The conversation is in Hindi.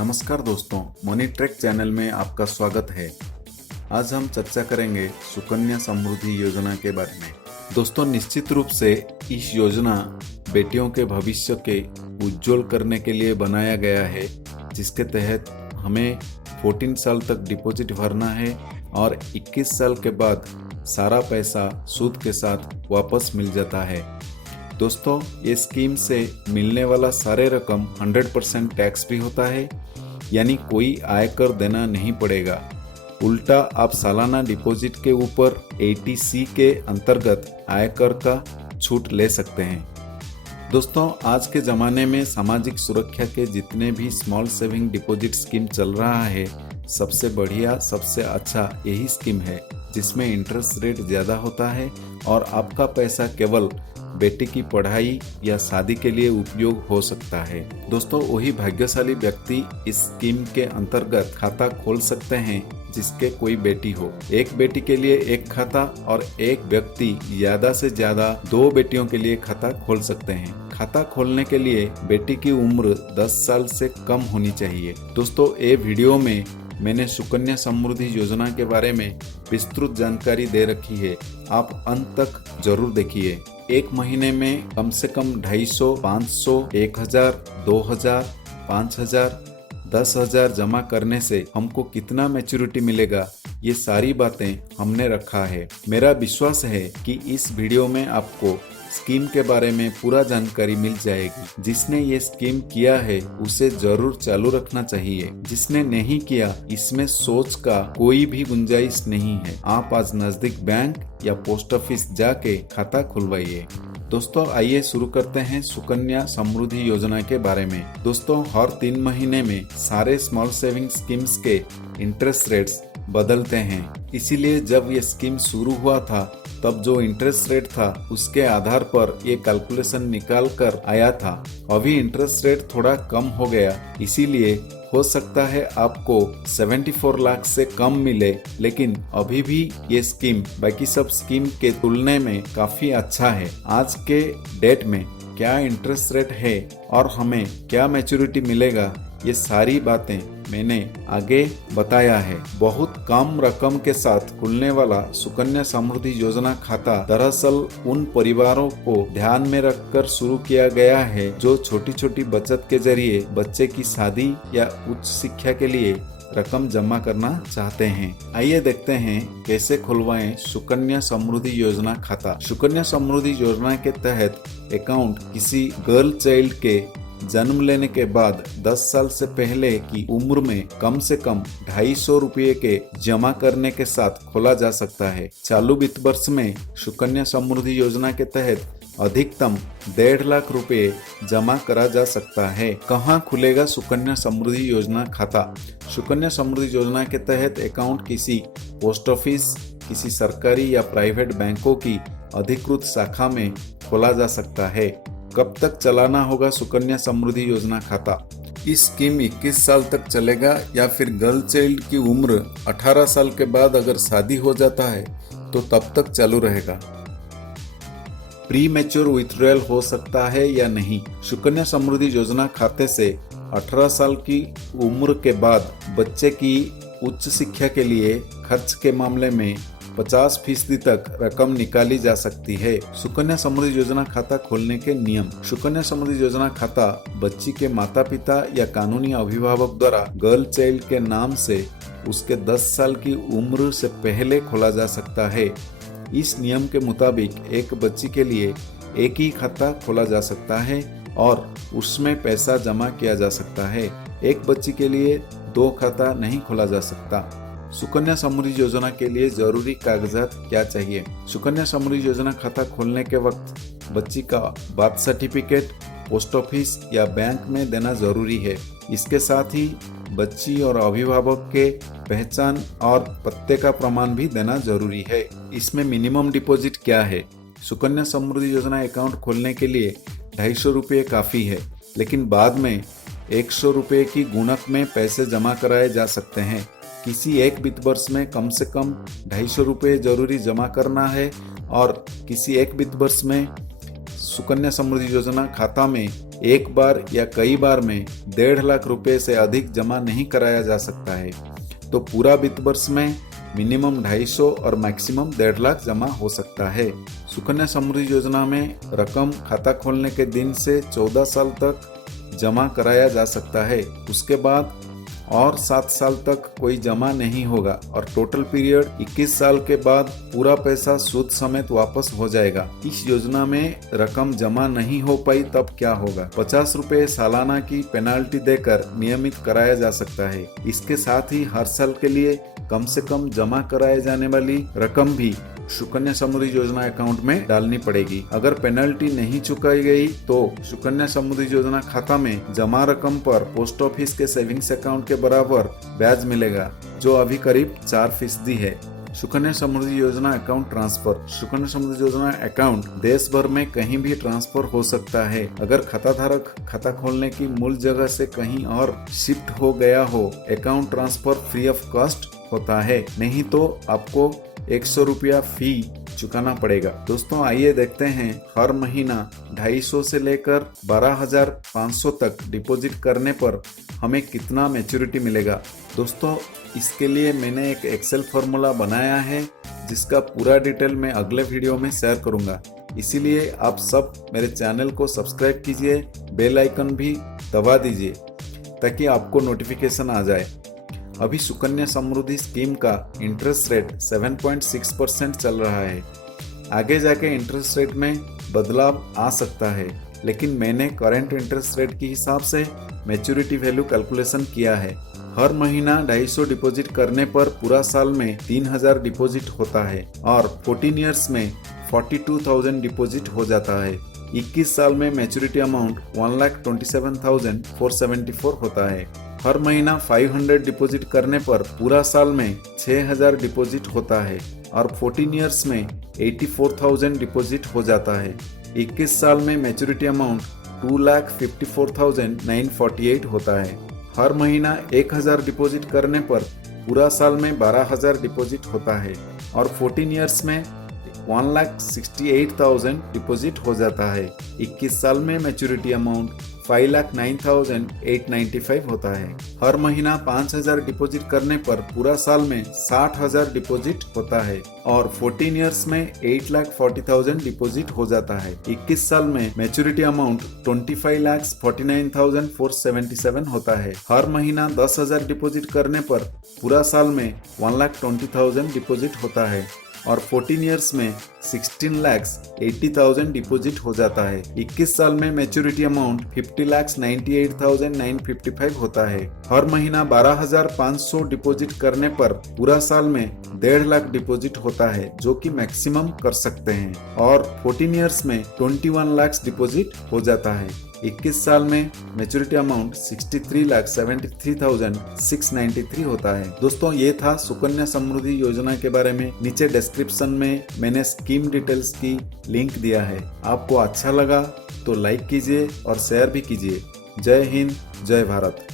नमस्कार दोस्तों, मनी ट्रैक चैनल में आपका स्वागत है। आज हम चर्चा करेंगे सुकन्या समृद्धि योजना के बारे में। दोस्तों, निश्चित रूप से इस योजना बेटियों के भविष्य के उज्जवल करने के लिए बनाया गया है, जिसके तहत हमें 14 साल तक डिपॉजिट भरना है और 21 साल के बाद सारा पैसा सूद के साथ वापस मिल जाता है। दोस्तों, ये स्कीम से मिलने वाला सारे रकम 100% टैक्स भी होता है, यानी कोई आयकर देना नहीं पड़ेगा। उल्टा आप सालाना डिपॉजिट के ऊपर 80C के अंतर्गत आयकर का छूट ले सकते हैं। दोस्तों, आज के ज़माने में सामाजिक सुरक्षा के जितने भी स्मॉल सेविंग डिपॉजिट स्कीम चल रहा है, सबसे बढ़िया सबसे अच्छा यही स्कीम है, जिसमें इंटरेस्ट रेट ज़्यादा होता है और आपका पैसा केवल बेटी की पढ़ाई या शादी के लिए उपयोग हो सकता है। दोस्तों, वही भाग्यशाली व्यक्ति इस स्कीम के अंतर्गत खाता खोल सकते हैं जिसके कोई बेटी हो। एक बेटी के लिए एक खाता और एक व्यक्ति ज्यादा से ज्यादा 2 बेटियों के लिए खाता खोल सकते हैं। खाता खोलने के लिए बेटी की उम्र 10 साल से कम होनी चाहिए। दोस्तों, ये वीडियो में मैंने सुकन्या समृद्धि योजना के बारे में विस्तृत जानकारी दे रखी है, आप अंत तक जरूर देखिए। एक महीने में कम से कम 250, 500, 1000, 2000, 5000, 10,000 जमा करने से हमको कितना मैच्योरिटी मिलेगा, ये सारी बातें हमने रखा है। मेरा विश्वास है कि इस वीडियो में आपको स्कीम के बारे में पूरा जानकारी मिल जाएगी। जिसने ये स्कीम किया है उसे जरूर चालू रखना चाहिए, जिसने नहीं किया इसमें सोच का कोई भी गुंजाइश नहीं है। आप आज नजदीक बैंक या पोस्ट ऑफिस जाके खाता खुलवाइए। दोस्तों, आइए शुरू करते हैं सुकन्या समृद्धि योजना के बारे में। दोस्तों, हर 3 महीने में सारे स्मॉल सेविंग स्कीम्स के इंटरेस्ट रेट्स बदलते हैं। इसीलिए जब ये स्कीम शुरू हुआ था तब जो इंटरेस्ट रेट था उसके आधार पर ये कैलकुलेशन निकाल कर आया था। अभी इंटरेस्ट रेट थोड़ा कम हो गया, इसीलिए हो सकता है आपको 74 लाख से कम मिले, लेकिन अभी भी ये स्कीम बाकी सब स्कीम के तुलने में काफी अच्छा है। आज के डेट में क्या इंटरेस्ट रेट है और हमें क्या मैच्योरिटी मिलेगा, ये सारी बातें मैंने आगे बताया है। बहुत कम रकम के साथ खुलने वाला सुकन्या समृद्धि योजना खाता दरअसल उन परिवारों को ध्यान में रखकर शुरू किया गया है जो छोटी छोटी बचत के जरिए बच्चे की शादी या उच्च शिक्षा के लिए रकम जमा करना चाहते हैं। आइए देखते हैं कैसे खुलवाएं सुकन्या समृद्धि योजना खाता। सुकन्या समृद्धि योजना के तहत अकाउंट किसी गर्ल चाइल्ड के जन्म लेने के बाद 10 साल से पहले की उम्र में कम से कम 250 रुपये के जमा करने के साथ खोला जा सकता है। चालू वित्त वर्ष में सुकन्या समृद्धि योजना के तहत अधिकतम 1.5 लाख रुपए जमा करा जा सकता है। कहाँ खुलेगा सुकन्या समृद्धि योजना खाता? सुकन्या समृद्धि योजना के तहत अकाउंट किसी पोस्ट ऑफिस, किसी सरकारी या प्राइवेट बैंकों की अधिकृत शाखा में खोला जा सकता है। कब तक चलाना होगा सुकन्या समृद्धि योजना खाता? इस स्कीम 21 साल तक चलेगा या फिर गर्ल चाइल्ड की उम्र 18 साल के बाद अगर शादी हो जाता है तो तब तक चालू रहेगा। प्री मैच्योर विथड्रॉयल हो सकता है या नहीं? सुकन्या समृद्धि योजना खाते से 18 साल की उम्र के बाद बच्चे की उच्च शिक्षा के लिए खर्च के मामले में 50% तक रकम निकाली जा सकती है। सुकन्या समृद्धि योजना खाता खोलने के नियम। सुकन्या समृद्धि योजना खाता बच्ची के माता पिता या कानूनी अभिभावक द्वारा गर्ल चाइल्ड के नाम से उसके 10 साल की उम्र से पहले खोला जा सकता है। इस नियम के मुताबिक एक बच्ची के लिए एक ही खाता खोला जा सकता है और उसमें पैसा जमा किया जा सकता है। एक बच्ची के लिए 2 खाता नहीं खोला जा सकता। सुकन्या समृद्धि योजना के लिए जरूरी कागजात क्या चाहिए? सुकन्या समृद्धि योजना खाता खोलने के वक्त बच्ची का बर्थ सर्टिफिकेट पोस्ट ऑफिस या बैंक में देना जरूरी है। इसके साथ ही बच्ची और अभिभावक के पहचान और पते का प्रमाण भी देना जरूरी है। इसमें मिनिमम डिपॉजिट क्या है? सुकन्या समृद्धि योजना अकाउंट खोलने के लिए 250 रुपये काफ़ी है, लेकिन बाद में 100 रुपये की गुणक में पैसे जमा कराए जा सकते हैं। किसी एक वित्त वर्ष में कम से कम 250 रुपये जरूरी जमा करना है और किसी एक वित्त वर्ष में सुकन्या समृद्धि योजना खाता में एक बार या कई बार में 1.5 लाख रुपए से अधिक जमा नहीं कराया जा सकता है। तो पूरा वित्त वर्ष में मिनिमम 250 और मैक्सिमम 1.5 लाख जमा हो सकता है। सुकन्या समृद्धि योजना में रकम खाता खोलने के दिन से 14 साल तक जमा कराया जा सकता है। उसके बाद और 7 साल तक कोई जमा नहीं होगा और टोटल पीरियड 21 साल के बाद पूरा पैसा सूद समेत वापस हो जाएगा। इस योजना में रकम जमा नहीं हो पाई तब क्या होगा? 50 रुपए सालाना की पेनाल्टी देकर नियमित कराया जा सकता है। इसके साथ ही हर साल के लिए कम से कम जमा कराए जाने वाली रकम भी सुकन्या समृद्धि योजना अकाउंट में डालनी पड़ेगी। अगर पेनल्टी नहीं चुकाई गई तो सुकन्या समृद्धि योजना खाता में जमा रकम पर पोस्ट ऑफिस के सेविंग्स अकाउंट के बराबर ब्याज मिलेगा, जो अभी करीब 4% है। सुकन्या समृद्धि योजना अकाउंट ट्रांसफर। सुकन्या समृद्धि योजना अकाउंट देश भर में कहीं भी ट्रांसफर हो सकता है। अगर खाता धारक खाता खोलने की मूल जगह से कहीं और शिफ्ट हो गया हो, account transfer free of cost होता है, नहीं तो आपको 100 रुपया फी चुकाना पड़ेगा। दोस्तों आइए देखते हैं हर महीना 250 से लेकर 12,500 तक डिपॉजिट करने पर हमें कितना मैच्योरिटी मिलेगा। दोस्तों इसके लिए मैंने एक एक्सेल फॉर्मूला बनाया है जिसका पूरा डिटेल मैं अगले वीडियो में शेयर करूंगा। इसीलिए आप सब मेरे चैनल को सब्सक्राइब कीजिए, बेल आइकन भी दबा दीजिए ताकि आपको नोटिफिकेशन आ जाए। अभी सुकन्या समृद्धि स्कीम का इंटरेस्ट रेट 7.6% चल रहा है। आगे जाके इंटरेस्ट रेट में बदलाव आ सकता है, लेकिन मैंने करंट इंटरेस्ट रेट के हिसाब से मैच्योरिटी वैल्यू कैलकुलेशन किया है। हर महीना 250 डिपॉजिट करने पर पूरा साल में 3,000 डिपॉजिट होता है और 14 ईयर्स में 42,000 डिपॉजिट हो जाता है। 21 साल में मैच्योरिटी अमाउंट 1,27,474 होता है। हर महीना 500 डिपॉजिट करने पर पूरा साल में 6,000 डिपॉजिट होता है और 14 ईयर्स में 84,000 डिपॉजिट हो जाता है। 21 साल में मैच्योरिटी अमाउंट 2,54,948 होता है। हर महीना 1,000 डिपॉजिट करने पर पूरा साल में 12,000 डिपॉजिट होता है और 14 ईयर्स में 1,68,000 डिपॉजिट हो जाता है। 21 साल में मैच्योरिटी अमाउंट 5,09,895 होता है। हर महीना 5,000 डिपॉजिट करने पर पूरा साल में 60,000 डिपॉजिट होता है और 14 ईयर्स में 8,40,000 डिपॉजिट हो जाता है। 21 साल में मैच्योरिटी अमाउंट 25,49,477 होता है। हर महीना 10,000 डिपॉजिट करने पर पूरा साल में 1,20,000 डिपॉजिट होता है और 14 ईयर्स में 16,80,000 डिपॉजिट हो जाता है। 21 साल में मैच्योरिटी अमाउंट 50,98,955 होता है। हर महीना 12,500 डिपॉजिट करने पर पूरा साल में 1.5 लाख डिपॉजिट होता है, जो कि मैक्सिमम कर सकते हैं और 14 ईयर्स में 21 लाख डिपॉजिट हो जाता है। 21 साल में मैच्योरिटी अमाउंट 63,73,693 होता है। दोस्तों ये था सुकन्या समृद्धि योजना के बारे में। नीचे डिस्क्रिप्शन में मैंने स्कीम डिटेल्स की लिंक दिया है। आपको अच्छा लगा तो लाइक कीजिए और शेयर भी कीजिए। जय हिंद, जय भारत।